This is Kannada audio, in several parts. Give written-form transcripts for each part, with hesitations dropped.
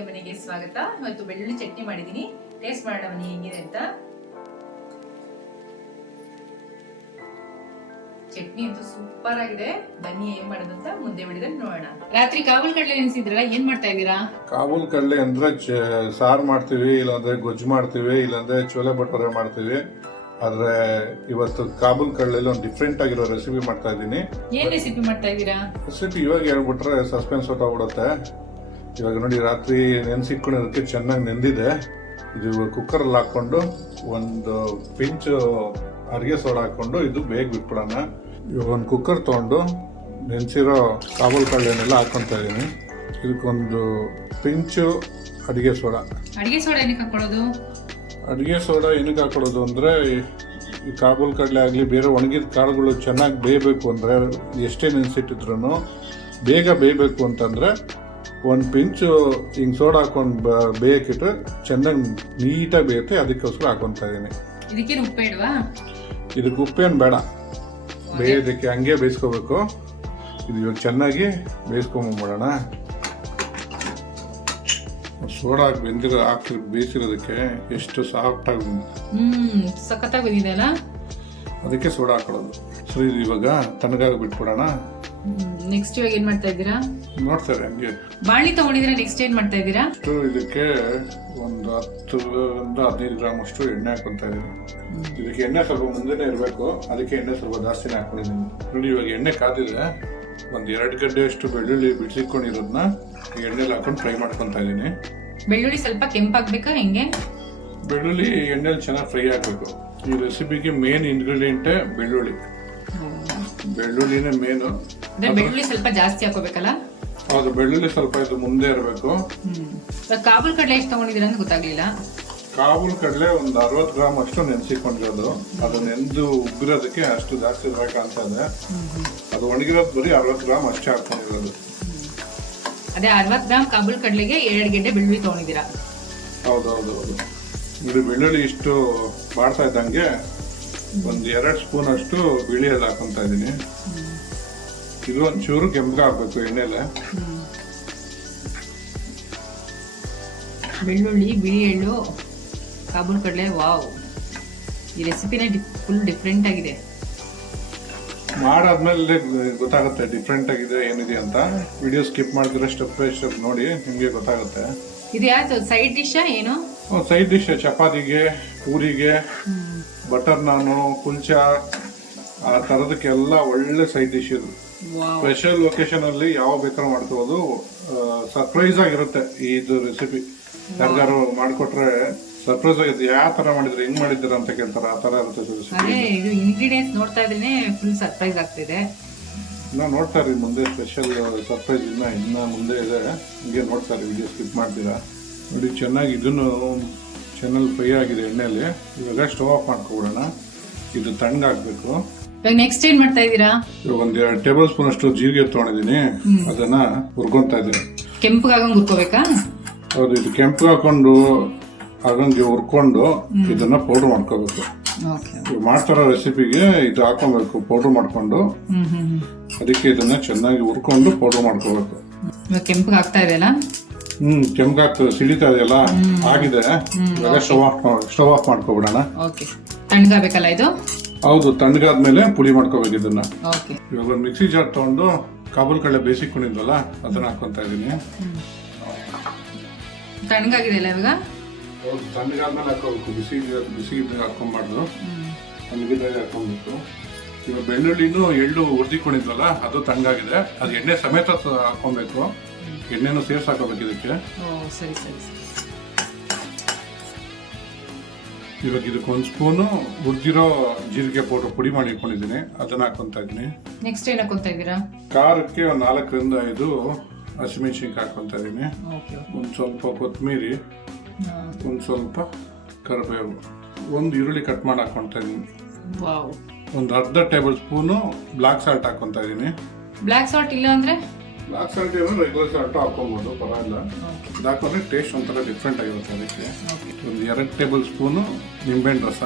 ಅಡುಗೆ ಮನೆಗೆ ಸ್ವಾಗತ. ಇವತ್ತು ಬೆಳ್ಳುಳ್ಳಿ ಚಟ್ನಿ ಮಾಡಿದ್ದೀನಿ. ಟೇಸ್ಟ್ ಮಾಡೋಣ ಬನ್ನಿ ಹೆಂಗಿದೆ ಅಂತ. ಚಟ್ನಿ ಅಂತೂ ಸೂಪರ್ ಆಗಿದೆ. ಬನ್ನಿ ಏನ್ ಮಾಡೋದು ಅಂತ ಮುಂದೆ ವಿಡಿಯೋದಲ್ಲಿ ನೋಡೋಣ. ರಾತ್ರಿ ಕಾಬೂಲ್ ಕಡಲೆ ನೆನೆಸಿದ್ರಲ್ಲ, ಏನ್ ಮಾಡ್ತಾ ಇದ್ದೀರಾ? ಕಾಬೂಲ್ ಕಡಲೆ ಅಂದ್ರೆ ಸಾರು ಮಾಡ್ತೀವಿ, ಇಲ್ಲಾಂದ್ರೆ ಗೊಜ್ಜು ಮಾಡ್ತೀವಿ, ಇಲ್ಲಾಂದ್ರೆ ಚೋಲೆ ಭಟೂರೆ ಮಾಡ್ತೀವಿ. ಆದ್ರೆ ಇವತ್ತು ಕಾಬೂಲ್ ಕಡಲೆಲಿ ಒಂದು ಡಿಫ್ರೆಂಟ್ ಆಗಿರೋ ರೆಸಿಪಿ ಮಾಡ್ತಾ ಇದ್ದೀನಿ. ಏನ್ ರೆಸಿಪಿ ಮಾಡ್ತಾ ಇದ್ದೀರಾ? ರೆಸಿಪಿ ಇವಾಗ ಹೇಳ್ಬಿಟ್ರೆ ಸಸ್ಪೆನ್ಸ್ ಹೊತ್ತಾಗ್ಬಿಡುತ್ತೆ. ಇವಾಗ ನೋಡಿ, ರಾತ್ರಿ ನೆನೆಸಿಟ್ಕೊಂಡಿರೋದಕ್ಕೆ ಚೆನ್ನಾಗಿ ನೆಂದಿದೆ. ಇದು ಕುಕ್ಕರಲ್ಲಿ ಹಾಕೊಂಡು ಒಂದು ಪಿಂಚ್ ಅಡಿಗೆ ಸೋಡಾ ಹಾಕೊಂಡು ಇದು ಬೇಗ ಬಿಟ್ಬಿಡೋಣ. ಇವಾಗ ಒಂದು ಕುಕ್ಕರ್ ತೊಗೊಂಡು ನೆನೆಸಿರೋ ಕಾಬೂಲ್ ಕಡಲೆನೆಲ್ಲ ಹಾಕೊತಾ ಇದ್ದೀನಿ. ಇದಕ್ಕೊಂದು ಪಿಂಚು ಅಡಿಗೆ ಸೋಡಾ. ಅಡಿಗೆ ಸೋಡಾ ಏನಕ್ಕೆ ಹಾಕೊಳ್ಳೋದು? ಅಡಿಗೆ ಸೋಡಾ ಏನಕ್ಕೆ ಹಾಕೊಳ್ಳೋದು ಅಂದರೆ, ಈ ಕಾಬೂಲ್ ಕಡಲೆ ಆಗಲಿ ಬೇರೆ ಒಣಗಿದ ಕಾಳುಗಳು ಚೆನ್ನಾಗಿ ಬೇಯಬೇಕು ಅಂದರೆ, ಎಷ್ಟೇ ನೆನೆಸಿಟ್ಟಿದ್ರು ಬೇಗ ಬೇಯಬೇಕು ಅಂತಂದರೆ ಒಂದು ಪಿಂಚು ಹಿಂಗೆ ಸೋಡಾ ಹಾಕೊಂಡು ಬೇಯಕ್ಕಿಟ್ರೆ ಚೆನ್ನಾಗಿ ನೀಟಾಗಿ ಬೇಯುತ್ತೆ. ಅದಕ್ಕೋಸ್ಕರ ಹಾಕೊತಾ ಇದ್ದೀನಿ. ಇದಕ್ಕೇನು ಉಪ್ಪು ಬೇಡವಾ? ಇದಕ್ಕೆ ಉಪ್ಪೇನು ಬೇಡ, ಬೇಯೋದಕ್ಕೆ ಹಂಗೆ ಬೇಯಿಸ್ಕೋಬೇಕು. ಇದು ಇವಾಗ ಚೆನ್ನಾಗಿ ಬೇಯಿಸ್ಕೊಂಬಿಡೋಣ. ಸೋಡಾ ಹಾಕಿ ಬೇಯಿಸಿರೋದಕ್ಕೆ ಎಷ್ಟು ಸಾಫ್ಟಾಗಿ ಸಖತ್ತಾಗಿ ಬಂದಿದೆ ಅಲ್ಲ, ಅದಕ್ಕೆ ಸೋಡಾ ಹಾಕೊಳ್ಳೋದು. ಸರಿ, ಇದು ಇವಾಗ ತಣ್ಣಗಾಗಿ ಬಿಟ್ಬಿಡೋಣ. ನೆಕ್ಸ್ಟ್ ಇವಾಗ ಏನ್ ಮಾಡ್ತಾ ಇದ್ದೀರಾ? ನೋಡ್ತಾರೆ ಹಂಗೆ ಬಾಣಿ ತಗೊಂಡಿದ್ರೆ ನೆಕ್ಸ್ಟ್ ಏನ್ ಮಾಡ್ತಾ ಇದ್ದೀರಾ? ಇದಕ್ಕೆ ಒಂದು 10-15 ಗ್ರಾಮ್ ಅಷ್ಟು ಎಣ್ಣೆ ಹಾಕೊಂತ ಇದೀನಿ. ಇದಕ್ಕೆ ಎಣ್ಣೆ ಸ್ವಲ್ಪ ಮುಂದೆನೆ ಇರಬೇಕು, ಅದಕ್ಕೆ ಎಣ್ಣೆ ಸ್ವಲ್ಪ ಜಾಸ್ತಿನೇ ಹಾಕೊಂಡಿದ್ದೀನಿ. ನೋಡಿ, ಇವಾಗ ಎಣ್ಣೆ ಕಾದಿದೆ. ಒಂದು 2 ಗಡ್ಡೆ ಅಷ್ಟು ಬೆಳ್ಳುಳ್ಳಿ ಬಿಡಿಸಿಕೊಂಡಿರೋದನ್ನ ಎಣ್ಣೆಲಿ ಹಾಕೊಂಡು ಫ್ರೈ ಮಾಡ್ಕೊತಾ ಇದ್ದೀನಿ. ಬೆಳ್ಳುಳ್ಳಿ ಸ್ವಲ್ಪ ಕೆಂಪಾಗ್ಬೇಕಾ ಹೆಂಗೆ? ಬೆಳ್ಳುಳ್ಳಿ ಎಣ್ಣೆಲಿ ಚೆನ್ನಾಗಿ ಫ್ರೈ ಆಗಬೇಕು. ಈ ರೆಸಿಪಿಗೆ ಮೇನ್ ಇಂಗ್ರೀಡಿಯೆಂಟೇ ಬೆಳ್ಳುಳ್ಳಿ. ಬೆಳ್ಳುಳ್ಳಿನೇ ಮೇನು. ಬೆಳ್ಳುಳ್ಳಿ ಸ್ವಲ್ಪ ಜಾಸ್ತಿ ಹಾಕೋಬೇಕಲ್ಲ? ಹೌದು, ಬೆಳ್ಳುಳ್ಳಿ ಸ್ವಲ್ಪ ಇದು ಮುಂದೆ ಇರಬೇಕು. ಕಾಬೂಲ್ ಕಡಲೆ ಎಷ್ಟು ತಗೊಂಡಿದ್ದೀರಾ ಅಂತ ಗೊತ್ತಾಗ್ಲಿಲ್ಲ. ಕಾಬೂಲ್ ಕಡಲೆ ಒಂದು 60 ಗ್ರಾಮ್ ಅಷ್ಟು ನೆನೆಸಿಕೊಂಡಿರೋದು. ಅದು ನೆಂದು ಉಬ್ಬಿರೋದಕ್ಕೆ ಅಷ್ಟು ಜಾಸ್ತಿ ಬೇಕಂತ ಇದೆ. ಅದು ಒಣಗಿರೋದು ಬರೀ 60 ಗ್ರಾಮ್ ಅಷ್ಟೇ ಹಾಕೊಂಡಿರೋದು. ಅದೇ 60 ಗ್ರಾಮ್ ಕಾಬೂಲ್ ಕಡಲೆಗೆ 2 ಗೆಡ್ಡೆ ಬೆಳ್ಳುಳ್ಳಿ ತಗೊಂಡಿದ್ದೀರಾ? ಹೌದೌದು. ಇದು ಬೆಳ್ಳುಳ್ಳಿ ಇಷ್ಟು ಮಾಡ್ತಾ ಇದ್ದಂಗೆ ಒಂದು 2 ಸ್ಪೂನ್ ಅಷ್ಟು ಬಿಳಿ ಎಳ್ಳು ಹಾಕೊಂತ ಇದ್ದೀನಿ. ಇದು ಒಂಚೂರು ಕೆಂಪಗೆ ಹಾಕ್ಬೇಕು ಎಣ್ಣೆಲೆ. ಬೆಳ್ಳುಳ್ಳಿ, ಬಿಳಿ ಎಳ್ಳು, ಕಾಬೂಲ್ ಕಡಲೆ. ವಾವ್, ಈ ರೆಸಿಪಿನೇ ಫುಲ್ ಡಿಫ್ರೆಂಟ್ ಆಗಿದೆ. ಮಾಡಾದ್ಮೇಲೆ ಗೊತ್ತಾಗುತ್ತೆ ಡಿಫ್ರೆಂಟ್ ಆಗಿದೆ ಏನಿದೆ ಅಂತ. ವಿಡಿಯೋ ಸ್ಕಿಪ್ ಮಾಡಿದ್ರೆ ಸ್ಟೆಪ್ ಬೈ ಸ್ಟೆಪ್ ನೋಡಿ, ನಿಮಗೆ ಗೊತ್ತಾಗುತ್ತೆ. ಇದು ಯಾವ್ದು ಸೈಡ್ ಡಿಶ್? ಏನು ಸೈಡ್ ಡಿಶ್? ಚಪಾತಿಗೆ, ಪೂರಿಗೆ, ಬಟರ್ ನಾನು, ಕುಲ್ಚಾ, ಆ ಥರದಕ್ಕೆಲ್ಲ ಒಳ್ಳೆ ಸೈಡ್ ಡಿಶ್ ಇದು. ಸ್ಪೆಷಲ್ ಲೊಕೇಶನ್ ಅಲ್ಲಿ ಯಾವ ಬೇಕಾದ್ರೂ ಮಾಡ್ಕೋಬಹುದು. ಸರ್ಪ್ರೈಸ್ ಆಗಿರುತ್ತೆ ಇದು ರೆಸಿಪಿ. ಯಾರಿಗಾರು ಮಾಡಿಕೊಟ್ರೆ ಸರ್ಪ್ರೈಸ್ ಆಗುತ್ತೆ. ಯಾವ ತರ ಮಾಡಿದ್ರೆ, ಹೆಂಗ್ ಮಾಡಿದ್ದೀರಾ ಅಂತ ಕೇಳ್ತಾರೆ. ಆ ತರ ಇರುತ್ತೆ ರೆಸಿಪಿ. ಇದು ಇಂಗ್ರೀಡಿಯೆಂಟ್ಸ್ ನೋಡ್ತಾ ಇದ್ರೆ ಫುಲ್ ಸರ್ಪ್ರೈಸ್ ಆಗ್ತಿದೆ. ಇನ್ನ ನೋಡ್ತಾ ಇರಿ, ಮುಂದೆ ಸ್ಪೆಷಲ್ ಸರ್ಪ್ರೈಸ್ ಇನ್ನ ಮುಂದೆ ಇದೆ. ಹಿಂಗೆ ನೋಡ್ತಾ ಇರಿ, ವಿಡಿಯೋ ಸ್ಕಿಪ್ ಮಾಡ್ತೀರಾ. ನೋಡಿ, ಚೆನ್ನಾಗಿ ಇದನ್ನು ಚೆನ್ನಾಗಿ ಫ್ರೈ ಆಗಿದೆ ಎಣ್ಣೆಯಲ್ಲಿ. ಇವಾಗ ಸ್ಟವ್ ಆಫ್ ಮಾಡ್ಕೊಬಿಡೋಣ. ಇದು ತಣ್ಣಗಾಗಬೇಕು. ನೆಕ್ಸ್ಟ್ ಏನ್ ಮಾಡ್ತಾ ಇದ್ದೀರಾ? ಇವಾಗ ಒಂದು 2 ಟೇಬಲ್ ಸ್ಪೂನ್ ಅಷ್ಟು ಜೀರಿಗೆ ತಗೊಂಡಿದ್ದೀನಿ. ಅದನ್ನ ಹುರ್ಕೊಂತಾ ಇದ್ದೀನಿ. ಕೆಂಪಗಾಗಂಗ್ ಹುರ್ಕೋಬೇಕಾ? ಹೌದು, ಇದು ಕೆಂಪು ಹಾಕೊಂಡು ಹಾಗಂಗೆ ಹುರ್ಕೊಂಡು ಇದನ್ನ ಪೌಡರ್ ಮಾಡ್ಕೋಬೇಕು. ಮಾಡ್ತಾರೋ ರೆಸಿಪಿಗೆ ಇದು ಹಾಕೊಬೇಕು, ಪೌಡರ್ ಮಾಡ್ಕೊಂಡು. ಅದಕ್ಕೆ ಇದನ್ನ ಚೆನ್ನಾಗಿ ಹುರ್ಕೊಂಡು ಪೌಡರ್ ಮಾಡ್ಕೋಬೇಕು. ಕೆಂಪಗೆ ಆಗ್ತಾ ಇದೆ ಅಲ್ಲ? ಕೆಂಪಾಗ್ತದೆ, ಸಿಡಿತಾ ಇದೆಯಲ್ಲ, ಆಗಿದೆ. ಇವಾಗ ಸ್ಟವ್ ಆಫ್ ಮಾಡ್ಕೊಬಿಡೋಣ. ತಣ್ಣಗಾಗಬೇಕಲ್ಲ ಇದು? ಹೌದು, ತಣ್ಣಗಾದ್ಮೇಲೆ ಪುಡಿ ಮಾಡ್ಕೋಬೇಕು ಇದನ್ನ. ಇವಾಗ ಒಂದು ಮಿಕ್ಸಿ ಜಾರ್ ತಗೊಂಡು ಕಾಬೂಲ್ ಕಡಲೆ ಬೇಯಿಸಿಕೊಂಡಿದ್ವಲ್ಲ ಅದನ್ನ ಹಾಕೊಂತ ಇದೀನಿ. ತಣ್ಣಗಾಗಿದೆ ಅಲ್ಲ ಇವಾಗ? ಹೌದು, ತಣ್ಣಗಾದ್ಮೇಲೆ ಹಾಕೋಬೇಕು. ಬಿಸಿ ಇದ್ದಾಗ ಹಾಕೊಂಬಾರ್ದು, ತಣ್ಣಗಿದ್ದಾಗ ಹಾಕೊಬೇಕು. ಇವಾಗ ಬೆಳ್ಳುಳ್ಳಿನೂ ಎಳ್ಳು ಹುರಿದಿಕೊಂಡಿದ್ವಲ್ಲ ಅದು ತಣ್ಣಗಾಗಿದೆ. ಅದು ಎಣ್ಣೆ ಸಮೇತ ಹಾಕೊಬೇಕು. ಎಣ್ಣೆನೂ ಸೇರ್ಸಿ ಹಾಕೋಬೇಕು ಇದಕ್ಕೆ. ಸರಿ ಸರಿ ಸರಿ. ಇವಾಗ ಇದಕ್ಕೆ 1 ಸ್ಪೂನು ಹುರಿದಿರೋ ಜೀರಿಗೆ ಪೌಡರ್ ಪುಡಿ ಮಾಡಿ ಇಟ್ಕೊಂಡಿದ್ದೀನಿ, ಅದನ್ನ ಹಾಕೊಂತ ಇದ್ದೀನಿ. ನೆಕ್ಸ್ಟ್ ಏನ್ ಹಾಕೊಂತ ಇದ್ದೀರಾ? ಖಾರಕ್ಕೆ ಒಂದು 4ರಿಂದ 5 ಹಸಿಮೆಣಸಿನ್ಕಾಯಿ ಹಾಕೊಂತ ಇದ್ದೀನಿ. ಒಂದು ಸ್ವಲ್ಪ ಕೊತ್ತಂಬರಿ, ಒಂದು ಸ್ವಲ್ಪ ಕರಿಬೇವು, ಒಂದು ಈರುಳ್ಳಿ ಕಟ್ ಮಾಡಿ ಹಾಕೊಂತ ಇದ್ದೀನಿ. ಒಂದು ಅರ್ಧ ಟೇಬಲ್ ಸ್ಪೂನು ಬ್ಲಾಕ್ ಸಾಲ್ಟ್ ಹಾಕೊಂತ ಇದ್ದೀನಿ. ಬ್ಲಾಕ್ ಸಾಲ್ಟ್ ಇಲ್ಲ ಅಂದ್ರೆ? ಬ್ಲಾಕ್ ಸಾಲ್ಟ್ ರೆಗ್ಯುಲರ್ ಸಾಲ್ಟ್ ಹಾಕೊಬಹುದು, ಪರವಾಗಿಲ್ಲ. ಇದು ಹಾಕೊಂಡ್ರೆ ಟೇಸ್ಟ್ ಒಂಥರ ಡಿಫ್ರೆಂಟ್ ಆಗಿರುತ್ತೆ. ಅದಕ್ಕೆ ಒಂದು 2 ಟೇಬಲ್ ಸ್ಪೂನು ನಿಂಬೆಹಣ್ಣು ರಸ.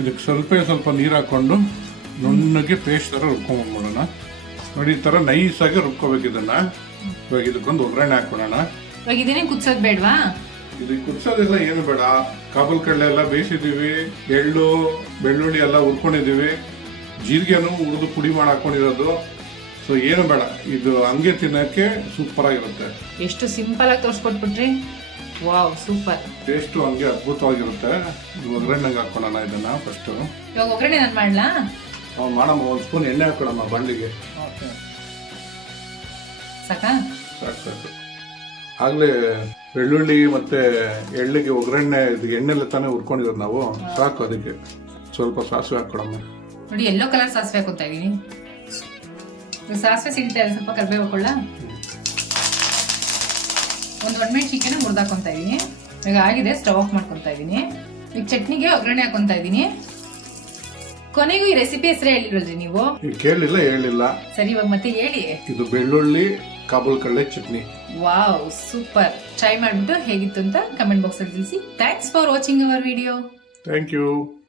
ಇದಕ್ಕೆ ಸ್ವಲ್ಪ ನೀರು ಹಾಕೊಂಡು ನುಣ್ಣಗೆ ಪೇಸ್ಟ್ ಥರ ರುಬ್ಕೊಂಡ್ಬಿಡೋಣ. ನೋಡಿ, ಈ ಥರ ನೈಸಾಗಿ ರುಬ್ಕೋಬೇಕು ಇದನ್ನ. ಇವಾಗ ಇದಕ್ಕೊಂದು ಒಗ್ಗರಣೆ ಹಾಕೊಳ್ಳೋಣ. ಇವಾಗ ಇದನ್ನೇ ಕುದಿಸೋದು ಬೇಡವಾ? ಇದಕ್ಕೆ ಕುದಿಸೋದೆಲ್ಲ ಏನು ಬೇಡ. ಕಾಬೂಲ್ ಕಡಲೆ ಎಲ್ಲ ಬೇಯಿಸಿದೀವಿ, ಎಳ್ಳು ಬೆಳ್ಳುಳ್ಳಿ ಎಲ್ಲ ಹುರ್ಕೊಂಡಿದೀವಿ, ಜೀರಿಗೆನೂ ಹುರಿದು ಪುಡಿ ಮಾಡಿ ಹಾಕೊಂಡಿರೋದು. ಸೊ ಏನು ಬೇಡ, ಇದು ಹಂಗೆ ತಿನ್ನಕ್ಕೆ ಸೂಪರ್ ಆಗಿರುತ್ತೆ. ಎಷ್ಟು ಸಿಂಪಲ್ ಆಗಿ ತೋರಿಸ್ಕೊಟ್ಬಿಟ್ರಿ. Wow, super. ಟೇಸ್ಟು ಹಂಗೆ ಅದ್ಭುತವಾಗಿರುತ್ತೆ. ಒಗ್ಗರಣೆಗೆ ಹಾಕೋಣ ಇದನ್ನ ಫಸ್ಟು. ಇವಾಗ ಒಗ್ಗರಣೆ ನಾನು ಮಾಡ್ಲಾ? ಮಾಡಮ್ಮ, ಒಂದು ಸ್ಪೂನ್ ಎಣ್ಣೆ ಹಾಕೊಳ್ಳಮ್ಮ ಬಾಣಲಿಗೆ. ಸಾಕಾ? ಸಾಕು ಸಾಕು. ಆಗ್ಲೇ ಬೆಳ್ಳುಳ್ಳಿ ಮತ್ತೆ ಎಳ್ಳಿಗೆ ಒಗ್ಗರಣೆ ಇದು ಎಣ್ಣೆಲ್ಲ ತಾನೇ ಹುರ್ಕೊಂಡಿರೋದು ನಾವು. ಸಾಕು. ಅದಕ್ಕೆ ಸ್ವಲ್ಪ ಸಾಸಿವೆ ಹಾಕೊಳಮ್ಮ. ನೋಡಿ, ಯೆಲ್ಲೋ ಕಲರ್ ಸಾಸಿವೆ ಹಾಕೋತಾ ಇದೀನಿ. ಸಾಸಿವೆ ಸಿಡ್ತಾ ಇದೆ, ಸ್ವಲ್ಪ ಕರಿಬೇವು ಹಾಕೊಳ್ಳ. ಒಂದು ಒಣಮೆಣಸಿನ್ಕಾಯಿನ ಮುರಿದು ಹಾಕೊಂತ ಇದೀನಿ. ಈಗ ಆಗಿದೆ, ಸ್ಟವ್ ಆಫ್ ಮಾಡ್ಕೊಂತ ಇದೀನಿ. ಈಗ ಚಟ್ನಿಗೆ ಒಗ್ಗರಣೆ ಹಾಕೊಂತ ಇದೀನಿ. ಕೊನೆಗೂ ಈ ರೆಸಿಪಿ ಹೆಸರೇ ಹೇಳಿಲ್ವಲ್ರಿ ನೀವು? ಕೇಳಲಿಲ್ಲ, ಹೇಳಿಲ್ಲ. ಸರಿ, ಇವಾಗ ಮತ್ತೆ ಹೇಳಿ. ಇದು ಬೆಳ್ಳುಳ್ಳಿ ಕಾಬೂಲ್ ಕಡಲೆ ಚಟ್ನಿ. Wow, super. ಟ್ರೈ ಮಾಡ್ಬಿಟ್ಟು ಹೇಗಿತ್ತು ಅಂತ ಕಮೆಂಟ್ ಬಾಕ್ಸ್ ಅಲ್ಲಿ ತಿಳಿಸಿ. Thanks for watching our video. Thank you.